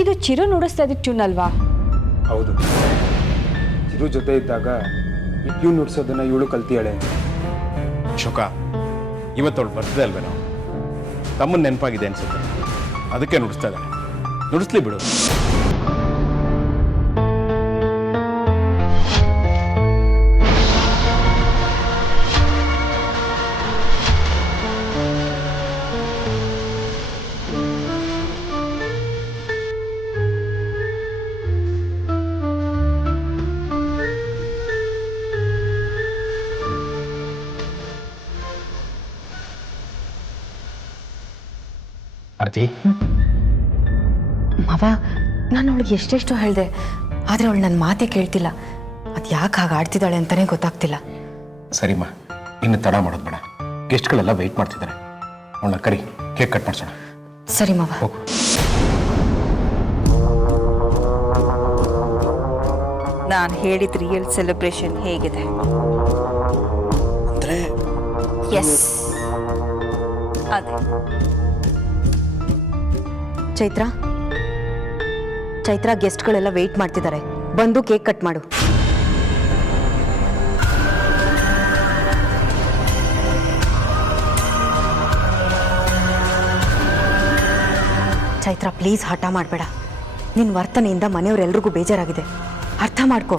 ಇದು ಚಿರು ನುಡಿಸ್ತಾ ಇದ್ದ ಟ್ಯೂನ್ ಅಲ್ವಾ? ಹೌದು, ಚಿರು ಜೊತೆ ಇದ್ದಾಗ ಈ ಟ್ಯೂನ್ ನುಡ್ಸೋದನ್ನ ಇವಳು ಕಲ್ತಿಯಾಳೆ. ಶೋಕ, ಇವತ್ತವಳು ಬರ್ತದೆ ಅಲ್ವೇನೋ, ತಮ್ಮನ ನೆನಪಾಗಿದೆ ಅನ್ಸುತ್ತೆ, ಅದಕ್ಕೆ ನುಡಿಸ್ತಾ ಇದ್ದಾಳೆ. ನುಡಿಸ್ಲಿ ಬಿಡು. ಆರತಿ, ಮಾವ, ನಾನು ಅವಳಿಗೆ ಎಷ್ಟೆಷ್ಟು ಹೇಳಿದೆ, ಆದರೆ ಅವಳು ನನ್ನ ಮಾತೇ ಕೇಳ್ತಿಲ್ಲ. ಅದು ಯಾಕೆ ಹಾಗೆ ಆಡ್ತಿದ್ದಾಳೆ ಅಂತಲೇ ಗೊತ್ತಾಗ್ತಿಲ್ಲ. ಸರಿಮ್ಮ, ಇನ್ನು ತಡ ಮಾಡೋದು ಬೇಡ. ಗೆಸ್ಟ್ಗಳೆಲ್ಲ ವೆಯ್ಟ್ ಮಾಡ್ತಿದ್ದಾರೆ. ಅವಳನ್ನ ಕರಿ, ಕೇಕ್ ಕಟ್ ಮಾಡಿಸೋಣ. ಸರಿ ಮಾವ. ಹೋಗು. ನಾನು ಹೇಳಿದ ರಿಯಲ್ ಸೆಲೆಬ್ರೇಷನ್ ಹೇಗಿದೆ? ಎಸ್, ಅದೇ. ಚೈತ್ರ, ಚೈತ್ರ, ಗೆಸ್ಟ್ಗಳೆಲ್ಲ ವೆಯ್ಟ್ ಮಾಡ್ತಿದ್ದಾರೆ, ಬಂದು ಕೇಕ್ ಕಟ್ ಮಾಡು. ಚೈತ್ರ, ಪ್ಲೀಸ್ ಹಠ ಮಾಡಬೇಡ. ನಿನ್ನ ವರ್ತನೆಯಿಂದ ಮನೆಯವರೆಲ್ರಿಗೂ ಬೇಜಾರಾಗಿದೆ, ಅರ್ಥ ಮಾಡ್ಕೋ.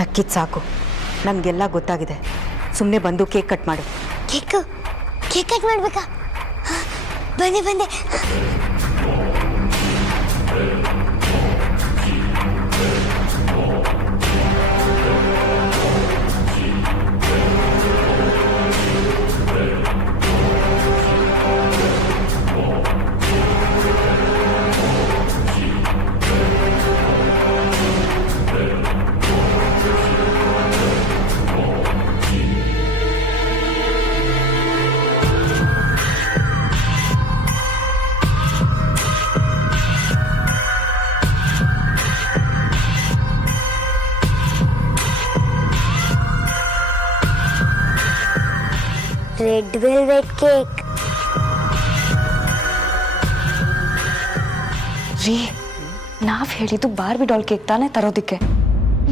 ನಕ್ಕಿದ್ ಸಾಕು, ನನಗೆಲ್ಲ ಗೊತ್ತಾಗಿದೆ. ಸುಮ್ಮನೆ ಬಂದು ಕೇಕ್ ಕಟ್ ಮಾಡು. ಕೇಕ್ ಕಟ್ ಮಾಡ್ಬೇಕಾ? ಬಂದೆ. Red velvet cake. ರೀ, ನಾವು ಹೇಳಿದ್ದು ಬಾರ್ಬಿ ಡಾಲ್ ಕೇಕ್ ತಾನೇ ತರೋದಕ್ಕೆ.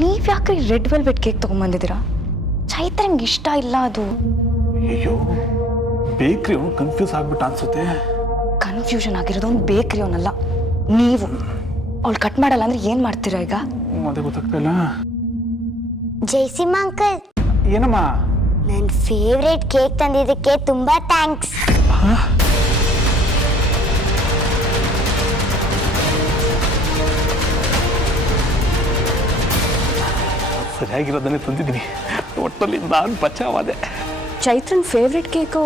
ನೀವು ಯಾಕ್ರಿ ರೆಡ್ ವೆಲ್ವೆಟ್ ಕೇಕ್ ತೊಗೊಂಬಂದಿದ್ದೀರಾ? ಚೈತ್ರಂಗೆ ಇಷ್ಟ ಇಲ್ಲ ಅದು. ಅಯ್ಯೋ, ಬೇಕ್ರಿ ಅವನು ಕನ್ಫ್ಯೂಸ್ ಆಗ್ಬಿಟ್ಟು ಅನ್ಸುತ್ತೆ. ಕನ್ಫ್ಯೂಷನ್ ಆಗಿರೋದು ಅವ್ನು ಬೇಕ್ರಿ ಅವನಲ್ಲ, ನೀವು. ಅವಳು ಕಟ್ ಮಾಡಲ್ಲ ಅಂದ್ರೆ ಏನು ಮಾಡ್ತೀರಾ ಈಗ? ಅದೇ ಗೊತ್ತಾಗ್ತಿಲ್ಲ. ಜೈಸಿಮ್ಮ ಅಂಕಲ್, ಏನಮ್ಮ? ನನ್ನ ಫೇವ್ರೇಟ್ ಕೇಕ್ ತಂದಿದ್ದಕ್ಕೆ ತುಂಬಾ ಥ್ಯಾಂಕ್ಸ್. ಸರಿಯಾಗಿರೋದನ್ನೇ ತಂದಿದ್ದೀನಿ. ಒಟ್ಟಲ್ಲಿ ನಾನು ಬಚಾವಾದೆ. ಚೈತ್ರನ್ ಫೇವ್ರೆಟ್ ಕೇಕು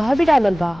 ಬಾರ್ಬಿ ಡಾಲ್ ಅಲ್ವಾ?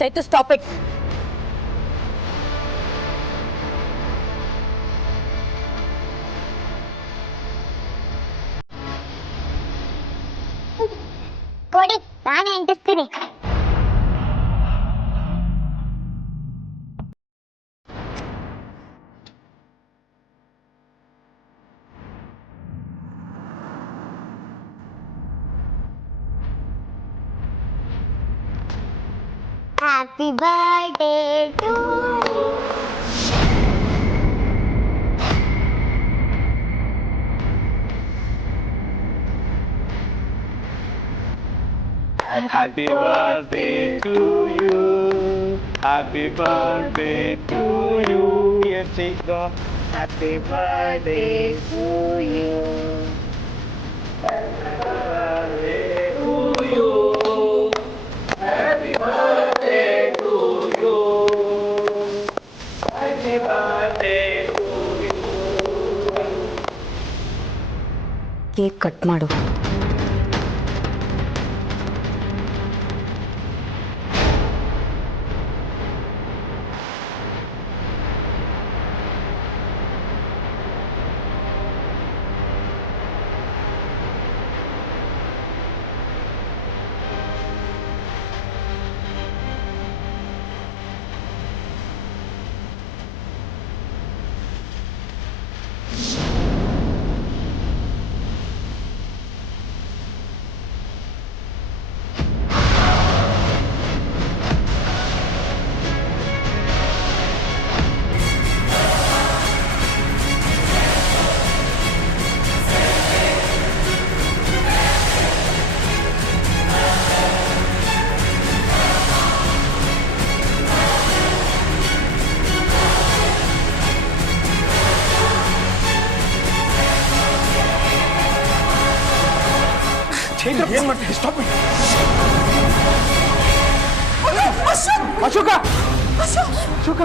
Chaitu, stop it. ಕೊಡಿ, ನಾನು ಅಂಟಿಸ್ತೀನಿ. Happy birthday to you. Happy birthday to you. Happy birthday to you. Dear Chico. Happy birthday to you. Happy birthday to you. Cake cut ಮಾಡು. ಏನ್ ಮಾಡ್ತೀವಿ? Stop it. Ashoka Ashoka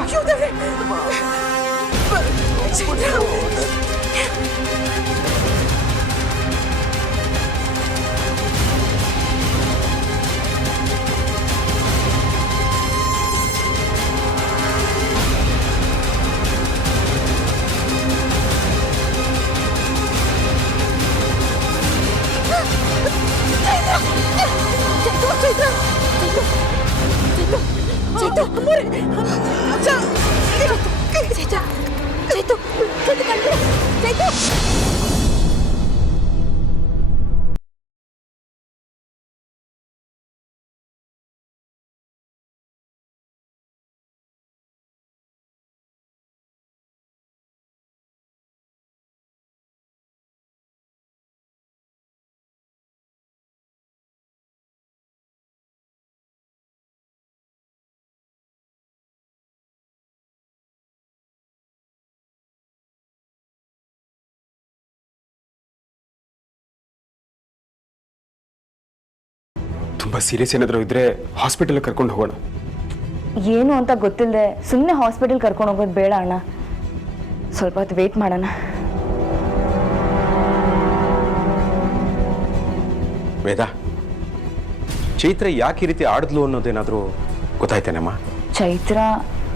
ತುಂಬಾ serious ಏನಾದರೂ ಇದ್ರೆ hospital ಕರ್ಕೊಂಡು ಹೋಗೋಣ. ಏನು ಅಂತ ಗೊತ್ತಿಲ್ಲದೆ ಸುಮ್ಮನೆ ಹಾಸ್ಪಿಟಲ್ ಕರ್ಕೊಂಡು ಹೋಗೋದು ಬೇಡ ಅಣ್ಣ. ಸ್ವಲ್ಪ ಹೊತ್ತು ವೇಟ್ ಮಾಡೋಣ. ವೇದ, ಚೈತ್ರ ಯಾಕೆ ಈ ರೀತಿ ಆಡಿದ್ಲು ಅನ್ನೋದೇನಾದರೂ ಗೊತ್ತಾಯ್ತೇನಮ್ಮ? ಚೈತ್ರ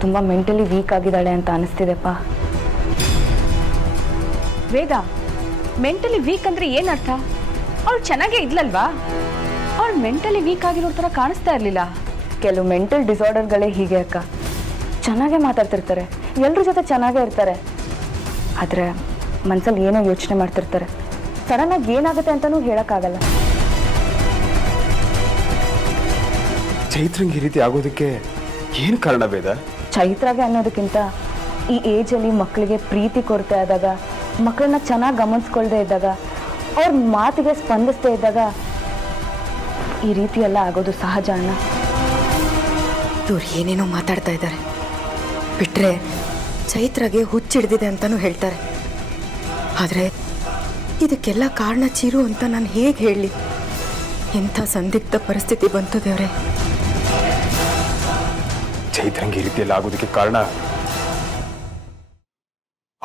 ತುಂಬ ಮೆಂಟಲಿ ವೀಕ್ ಆಗಿದ್ದಾಳೆ ಅಂತ ಅನಿಸ್ತಿದೆಪ್ಪ. ವೇದ, ಮೆಂಟಲಿ ವೀಕ್ ಅಂದ್ರೆ ಏನರ್ಥ? ಅವಳು ಚೆನ್ನಾಗೇ ಇದ್ಲಲ್ವಾ? ಅವಳು ಮೆಂಟಲಿ ವೀಕ್ ಆಗಿರೋ ಥರ ಕಾಣಿಸ್ತಾ ಇರಲಿಲ್ಲ. ಕೆಲವು ಮೆಂಟಲ್ ಡಿಸಾರ್ಡರ್ಗಳೇ ಹೀಗೆ ಅಕ್ಕ. ಚೆನ್ನಾಗೇ ಮಾತಾಡ್ತಿರ್ತಾರೆ, ಎಲ್ಲರ ಜೊತೆ ಚೆನ್ನಾಗೇ ಇರ್ತಾರೆ, ಆದರೆ ಮನಸ್ಸಲ್ಲಿ ಏನೋ ಯೋಚನೆ ಮಾಡ್ತಿರ್ತಾರೆ. ಸಡನ್ನಾಗಿ ಏನಾಗುತ್ತೆ ಅಂತಲೂ ಹೇಳೋಕ್ಕಾಗಲ್ಲ. ಚೈತ್ರಂಗೆ ಈ ರೀತಿ ಆಗೋದಕ್ಕೆ ಏನು ಕಾರಣ ವೇದ? ಚೈತ್ರಾಗೆ ಅನ್ನೋದಕ್ಕಿಂತ ಈ ಏಜಲ್ಲಿ ಮಕ್ಕಳಿಗೆ ಪ್ರೀತಿ ಕೊರತೆ ಆದಾಗ, ಮಕ್ಕಳನ್ನ ಚೆನ್ನಾಗಿ ಗಮನಿಸ್ಕೊಳ್ದೇ ಇದ್ದಾಗ, ಅವ್ರ ಮಾತಿಗೆ ಸ್ಪಂದಿಸದೇ ಇದ್ದಾಗ ಈ ರೀತಿ ಎಲ್ಲ ಆಗೋದು ಸಹಜ ಅಣ್ಣ. ಇವ್ರು ಏನೇನೋ ಮಾತಾಡ್ತಾ ಇದ್ದಾರೆ. ಬಿಟ್ರೆ ಚೈತ್ರಾಗೆ ಹುಚ್ಚಿಡ್ದಿದೆ ಅಂತಲೂ ಹೇಳ್ತಾರೆ. ಆದರೆ ಇದಕ್ಕೆಲ್ಲ ಕಾರಣ ಚಿರು ಅಂತ ನಾನು ಹೇಗೆ ಹೇಳಲಿ? ಎಂಥ ಸಂದಿಗ್ಧ ಪರಿಸ್ಥಿತಿ ಬಂತು ದೇವ್ರೆ. ಚೈತ್ರಂಗೆ ಈ ರೀತಿ ಎಲ್ಲ ಆಗೋದಕ್ಕೆ ಕಾರಣ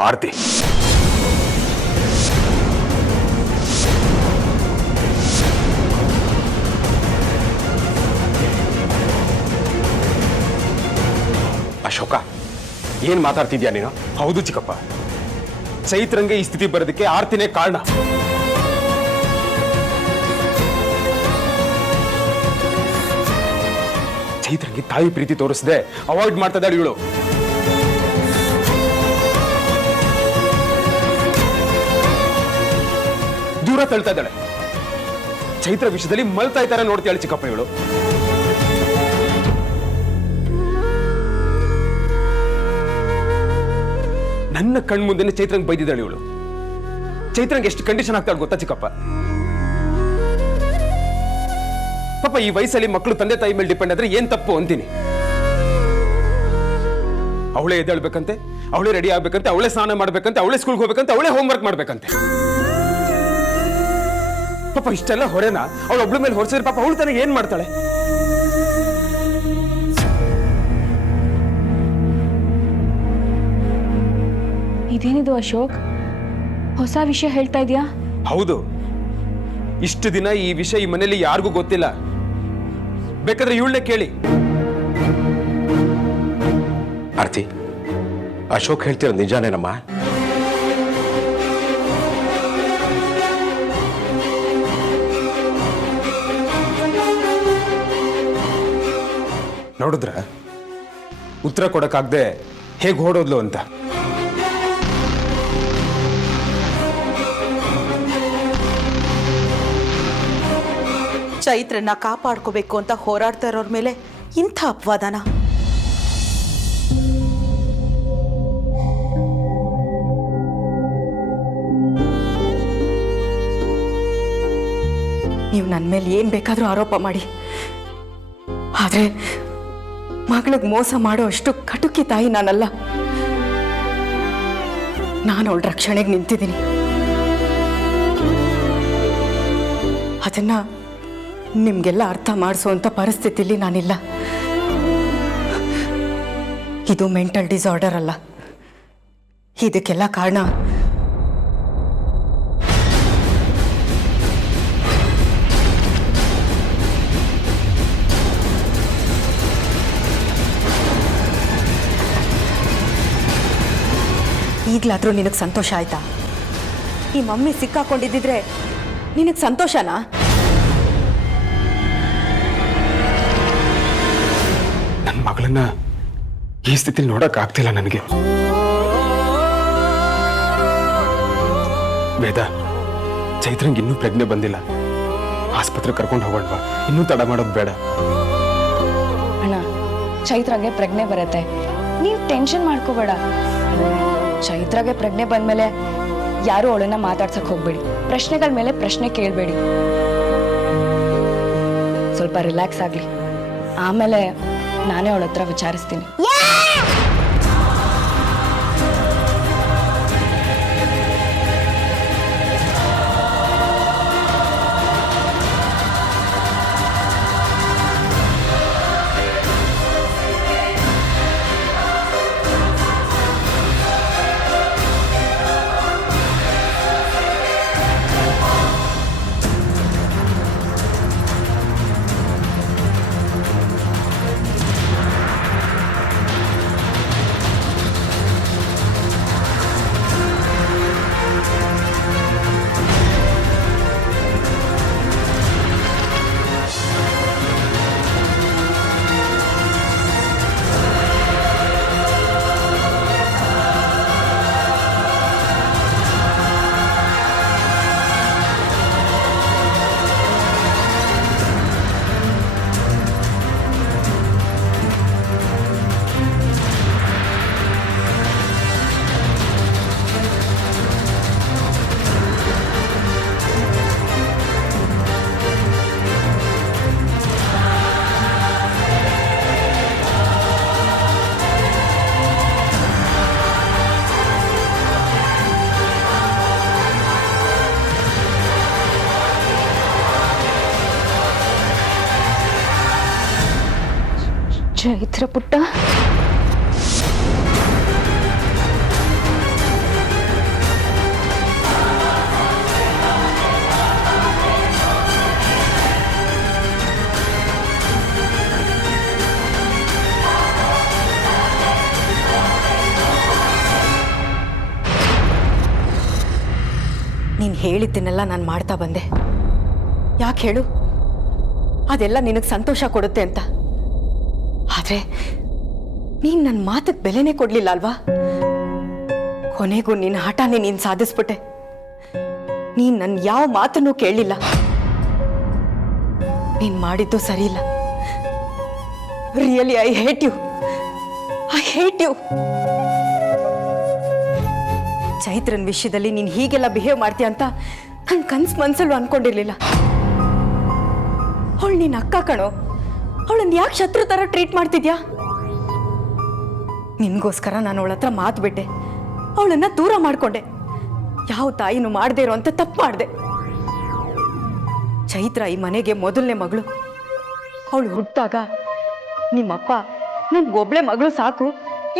ಆರ್ತಿ. ಅಶೋಕ, ಏನ್ ಮಾತಾಡ್ತಿದ್ಯಾ ನೀನು? ಹೌದು ಚಿಕ್ಕಪ್ಪ, ಚೈತ್ರಂಗೆ ಈ ಸ್ಥಿತಿ ಬರೋದಕ್ಕೆ ಆರ್ತಿನೇ ಕಾರಣ. ಚೈತ್ರಂಗೆ ತಾಯಿ ಪ್ರೀತಿ ತೋರಿಸದೆ ಅವಾಯ್ಡ್ ಮಾಡ್ತಾ ಇದ್ದಾಳೆ ಇವಳು. ದೂರ ತಳ್ತಾ ಇದ್ದಾಳೆ. ಚೈತ್ರ ವಿಷಯದಲ್ಲಿ ಮಲ್ತಾ ಇದ್ದಾರೆ ನೋಡ್ತಾಳೆ ಚಿಕ್ಕಪ್ಪ ಇವಳು. ನನ್ನ ಕಣ್ಮುಂದೆನೆ ಚೈತ್ರಂಗೆ ಬೈದಿದ್ದಾಳೆ ಇವಳು. ಚೈತ್ರಂಗೆ ಎಷ್ಟು ಕಂಡೀಷನ್ ಆಗ್ತಾಳೆ ಗೊತ್ತಾ ಚಿಕ್ಕಪ್ಪ? ಪಾಪ ಈ ವಯಸ್ಸಲ್ಲಿ ಮಕ್ಕಳು ತಂದೆ ತಾಯಿ ಮೇಲೆ ಡಿಪೆಂಡ್ ಆದ್ರೆ ಏನ್ ತಪ್ಪು ಅಂತೀನಿ. ಅವಳೇ ಎದ್ದೇಳ್ಬೇಕಂತೆ, ಅವಳೇ ರೆಡಿ ಆಗ್ಬೇಕಂತೆ, ಅವಳೇ ಸ್ನಾನ ಮಾಡ್ಬೇಕಂತೆ, ಅವಳೇ ಸ್ಕೂಲ್ಗೆ ಹೋಗ್ಬೇಕಂತೆ, ಅವಳೇ ಹೋಮ್ವರ್ಕ್ ಮಾಡ್ಬೇಕಂತೆ. ಪಾಪ ಇಷ್ಟೆಲ್ಲ ಹೊರೆನ ಅವಳು ಒಬ್ಳ ಮೇಲೆ ಹೊರಿಸಿದ್ರೆ ಪಾಪ ಅವಳು ತನಗೆ ಏನ್ ಮಾಡ್ತಾಳೆ? ಇದೇನಿದು ಅಶೋಕ್, ಹೊಸ ವಿಷಯ ಹೇಳ್ತಾ ಇದೆಯಾ? ಹೌದು, ಇಷ್ಟು ದಿನ ಈ ವಿಷಯ ಈ ಮನೇಲಿ ಯಾರಿಗೂ ಗೊತ್ತಿಲ್ಲ. ಬೇಕಾದ್ರೆ ಇವಳನ್ನೇ ಕೇಳಿ. ಆರ್ತಿ, ಅಶೋಕ್ ಹೇಳ್ತಿರೋ ನಿಜಾನೇನಮ್ಮ? ನೋಡಿದ್ರ ಉತ್ತರ ಕೊಡಕ್ಕಾಗ್ದೆ ಹೇಗೆ ಓಡೋದ್ಲು ಅಂತ. ಚೈತ್ರನ್ನ ಕಾಪಾಡ್ಕೋಬೇಕು ಅಂತ ಹೋರಾಡ್ತಾ ಇರೋರ ಮೇಲೆ ಇಂಥ ಅಪವಾದನ? ನೀವು ನನ್ನ ಮೇಲೆ ಏನು ಬೇಕಾದರೂ ಆರೋಪ ಮಾಡಿ, ಆದರೆ ಮಗಳಿಗೆ ಮೋಸ ಮಾಡೋ ಅಷ್ಟು ಕಟುಕಿ ತಾಯಿ ನಾನಲ್ಲ. ನಾನು ಅವಳ ರಕ್ಷಣೆಗೆ ನಿಂತಿದ್ದೀನಿ. ಅದನ್ನ ನಿಮಗೆಲ್ಲ ಅರ್ಥ ಮಾಡಿಸುವಂಥ ಪರಿಸ್ಥಿತಿಲಿ ನಾನಿಲ್ಲ. ಇದು ಮೆಂಟಲ್ ಡಿಸಾರ್ಡರ್ ಅಲ್ಲ. ಇದಕ್ಕೆಲ್ಲ ಕಾರಣ ಈಗಲಾದರೂ ನಿನಗೆ ಸಂತೋಷ ಆಯ್ತಾ? ಈ ಮಮ್ಮಿ ಸಿಕ್ಕಾಕೊಂಡಿದ್ದಿದ್ರೆ ನಿನಗೆ ಸಂತೋಷನಾ? ನನ್ನ ಮಗಳನ್ನ ಈ ಸ್ಥಿತಿಲಿ ನೋಡಕ್ ಆಗ್ತಿಲ್ಲ ನನಗೆ. ವೇದ, ಚೈತ್ರಂಗೆ ಇನ್ನೂ ಪ್ರಜ್ಞೆ ಬಂದಿಲ್ಲ. ಆಸ್ಪತ್ರೆ ಕರ್ಕೊಂಡು ಹೋಗೋಣವಾ? ಇನ್ನೂ ತಡ ಮಾಡೋದು ಬೇಡ. ಅಣ್ಣ, ಚೈತ್ರಾಗೆ ಪ್ರಜ್ಞೆ ಬರುತ್ತೆ, ನೀನ್ ಟೆನ್ಷನ್ ಮಾಡ್ಕೋಬೇಡ. ಚೈತ್ರಾಗೆ ಪ್ರಜ್ಞೆ ಬಂದ್ಮೇಲೆ ಯಾರು ಅವಳನ್ನ ಮಾತಾಡ್ಸಕ್ ಹೋಗ್ಬೇಡಿ. ಪ್ರಶ್ನೆಗಳ ಮೇಲೆ ಪ್ರಶ್ನೆ ಕೇಳಬೇಡಿ. ಸ್ವಲ್ಪ ರಿಲ್ಯಾಕ್ಸ್ ಆಗ್ಲಿ, ಆಮೇಲೆ ನಾನೇ ಅವಳ ಹತ್ರ ವಿಚಾರಿಸ್ತೀನಿ. ಚೈತ್ರ ಪುಟ್ಟ, ನೀನು ಹೇಳಿದ್ದನ್ನೆಲ್ಲ ನಾನು ಮಾಡ್ತಾ ಬಂದೆ. ಯಾಕೆ ಹೇಳು? ಅದೆಲ್ಲ ನಿನಗೆ ಸಂತೋಷ ಕೊಡುತ್ತೆ ಅಂತ. ಆದರೆ ನೀನು ನನ್ನ ಮಾತಿಗೆ ಬೆಲೆನೇ ಕೊಡಲಿಲ್ಲ ಅಲ್ವಾ? ಕೊನೆಗೂ ನಿನ್ನ ಹಠಾನೇ ನೀನು ಸಾಧಿಸ್ಬಿಟ್ಟೆ. ನೀನು ನನ್ನ ಯಾವ ಮಾತನ್ನು ಕೇಳಲಿಲ್ಲ. ನೀನು ಮಾಡಿದ್ದು ಸರಿ ಇಲ್ಲ. Really I hate you. I hate you. ಚೈತ್ರನ್ ವಿಷಯದಲ್ಲಿ ನೀನು ಹೀಗೆಲ್ಲ ಬಿಹೇವ್ ಮಾಡ್ತೀಯ ಅಂತ ನನ್ನ ಕನ್ಸು ಮನ್ಸಲ್ಲೂ ಅನ್ಕೊಂಡಿರ್ಲಿಲ್ಲ. ಅವಳು ನಿನ್ನ ಅಕ್ಕ ಕಣೋ. ಅವಳನ್ನ ಯಾಕೆ ಶತ್ರು ಥರ ಟ್ರೀಟ್ ಮಾಡ್ತಿದ್ಯಾ? ನಿನ್ಗೋಸ್ಕರ ನಾನು ಅವಳ ಹತ್ರ ಮಾತು ಬಿಟ್ಟೆ, ಅವಳನ್ನ ದೂರ ಮಾಡ್ಕೊಂಡೆ. ಯಾವ ತಾಯಿನೂ ಮಾಡದೇ ಇರೋ ಅಂತ ತಪ್ಪು ಮಾಡಿದೆ. ಚೈತ್ರ ಈ ಮನೆಗೆ ಮೊದಲನೇ ಮಗಳು. ಅವಳು ಹುಟ್ಟಿದಾಗ ನಿಮ್ಮಪ್ಪ ನನ್ಗೊಬ್ಳೆ ಮಗಳು ಸಾಕು,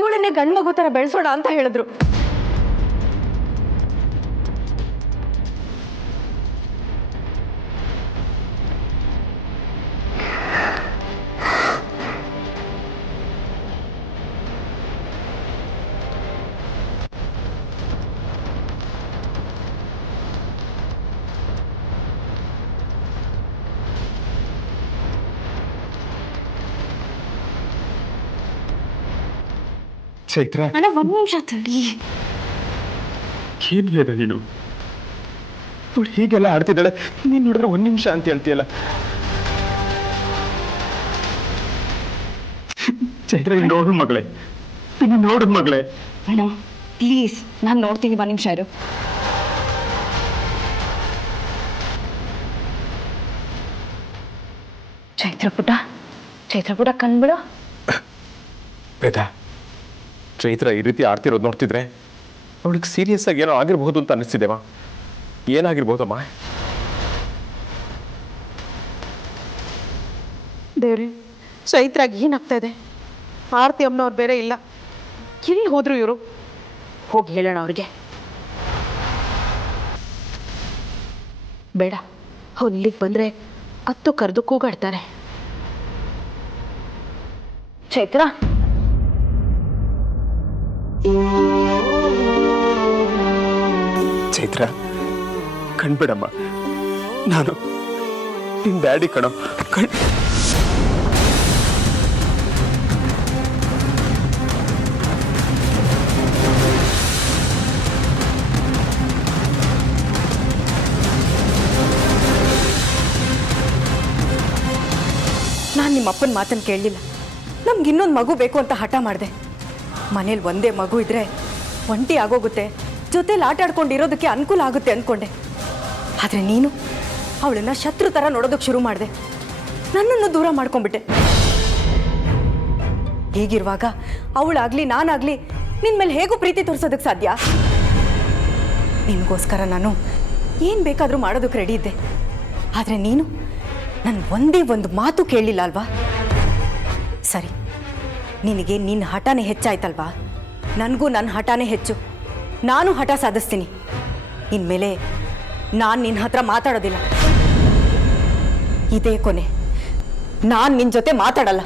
ಇವಳನ್ನೇ ಗಂಡು ಮಗು ಥರ ಬೆಳೆಸೋಣ ಅಂತ ಹೇಳಿದ್ರು. ಚೈತ್ರ ಅಣ್ಣ ಒಂದು ನಿಮಿಷ ತಡಿ. ಏನ್ ಬೇಡ ನೀನು ಅವಳು ಹೀಗೆಲ್ಲ ಆಡ್ತಿದ್ದಾಳೆ, ನೀನು ನೋಡಿದ್ರೆ 1 ನಿಮಿಷ ಅಂತ ಹೇಳ್ತೀಯಲ್ಲ. ಚೈತ್ರ ನೋಡು ಮಗಳೇ, ನೋಡು ಮಗಳೇ. ಅಣ್ಣ ಪ್ಲೀಸ್ ನಾನು ನೋಡ್ತೀನಿ, 1 ನಿಮಿಷ ಇರು. ಚೈತ್ರ ಪುಟ ಕಣ್ಬಿಡು. ವೇದ, ಚೈತ್ರ ಈ ರೀತಿ ಆಡ್ತಿರೋದು ನೋಡ್ತಿದ್ರೆ ಅವಳಿಗೆ ಸೀರಿಯಸ್ ಆಗಿ ಏನೋ ಆಗಿರ್ಬೋದು ಅಂತ ಅನಿಸ್ತಿದ್ದೇವ. ಏನಾಗಿರ್ಬೋದಮ್ಮ? ದೇವ್ರಿ, ಚೈತ್ರಾಗಿ ಏನಾಗ್ತಾ ಇದೆ? ಆರತಿ ಅಮ್ಮನವ್ರು ಬೇರೆ ಇಲ್ಲ, ಎಲ್ಲಿ ಹೋದ್ರು ಇವರು? ಹೋಗಿ ಹೇಳೋಣ ಅವ್ರಿಗೆ. ಬೇಡ, ಅವ್ರು ಇಲ್ಲಿಗೆ ಬಂದರೆ ಹತ್ತು ಕರೆದು ಕೂಗಾಡ್ತಾರೆ. ಚೈತ್ರ, ಚೈತ್ರ ಕಣ್ಬಿಡಮ್ಮ, ನಾನು ನಿನ್ ಡ್ಯಾಡಿ ಕಣೋ. ನಾನು ನಿಮ್ಮ ಅಪ್ಪನ ಮಾತನ್ನು ಕೇಳಲಿಲ್ಲ. ನಮ್ಗೆ ಇನ್ನೊಂದು ಮಗು ಬೇಕು ಅಂತ ಹಠ ಮಾಡಿದೆ. ಮನೇಲಿ ಒಂದೇ ಮಗು ಇದ್ರೆ ಒಂಟಿ ಆಗೋಗುತ್ತೆ, ಜೊತೆಲಿ ಆಟ ಆಡ್ಕೊಂಡಿರೋದಕ್ಕೆ ಅನುಕೂಲ ಆಗುತ್ತೆ ಅಂದ್ಕೊಂಡೆ. ಆದರೆ ನೀನು ಅವಳನ್ನ ಶತ್ರು ಥರ ನೋಡೋದಕ್ಕೆ ಶುರು ಮಾಡಿದೆ, ನನ್ನನ್ನು ದೂರ ಮಾಡ್ಕೊಂಡ್ಬಿಟ್ಟೆ. ಹೀಗಿರುವಾಗ ಅವಳಾಗ್ಲಿ ನಾನಾಗ್ಲಿ ನಿನ್ನ ಮೇಲೆ ಹೇಗೂ ಪ್ರೀತಿ ತೋರಿಸೋದಕ್ಕೆ ಸಾಧ್ಯ? ನಿನಗೋಸ್ಕರ ನಾನು ಏನು ಬೇಕಾದರೂ ಮಾಡೋದಕ್ಕೆ ರೆಡಿ ಇದ್ದೆ. ಆದರೆ ನೀನು ನನ್ನ ಒಂದೇ ಒಂದು ಮಾತು ಕೇಳಲಿಲ್ಲ ಅಲ್ವಾ? ಸರಿ, ನಿನಗೆ ನಿನ್ನ ಹಠನೇ ಹೆಚ್ಚಾಯ್ತಲ್ವಾ? ನನಗೂ ನನ್ನ ಹಠನೇ ಹೆಚ್ಚು. ನಾನು ಹಠ ಸಾಧಿಸ್ತೀನಿ. ಇನ್ಮೇಲೆ ನಾನು ನಿನ್ನ ಹತ್ರ ಮಾತಾಡೋದಿಲ್ಲ. ಇದೇ ಕೊನೆ. ನಾನು ನಿನ್ನ ಜೊತೆ ಮಾತಾಡಲ್ಲ.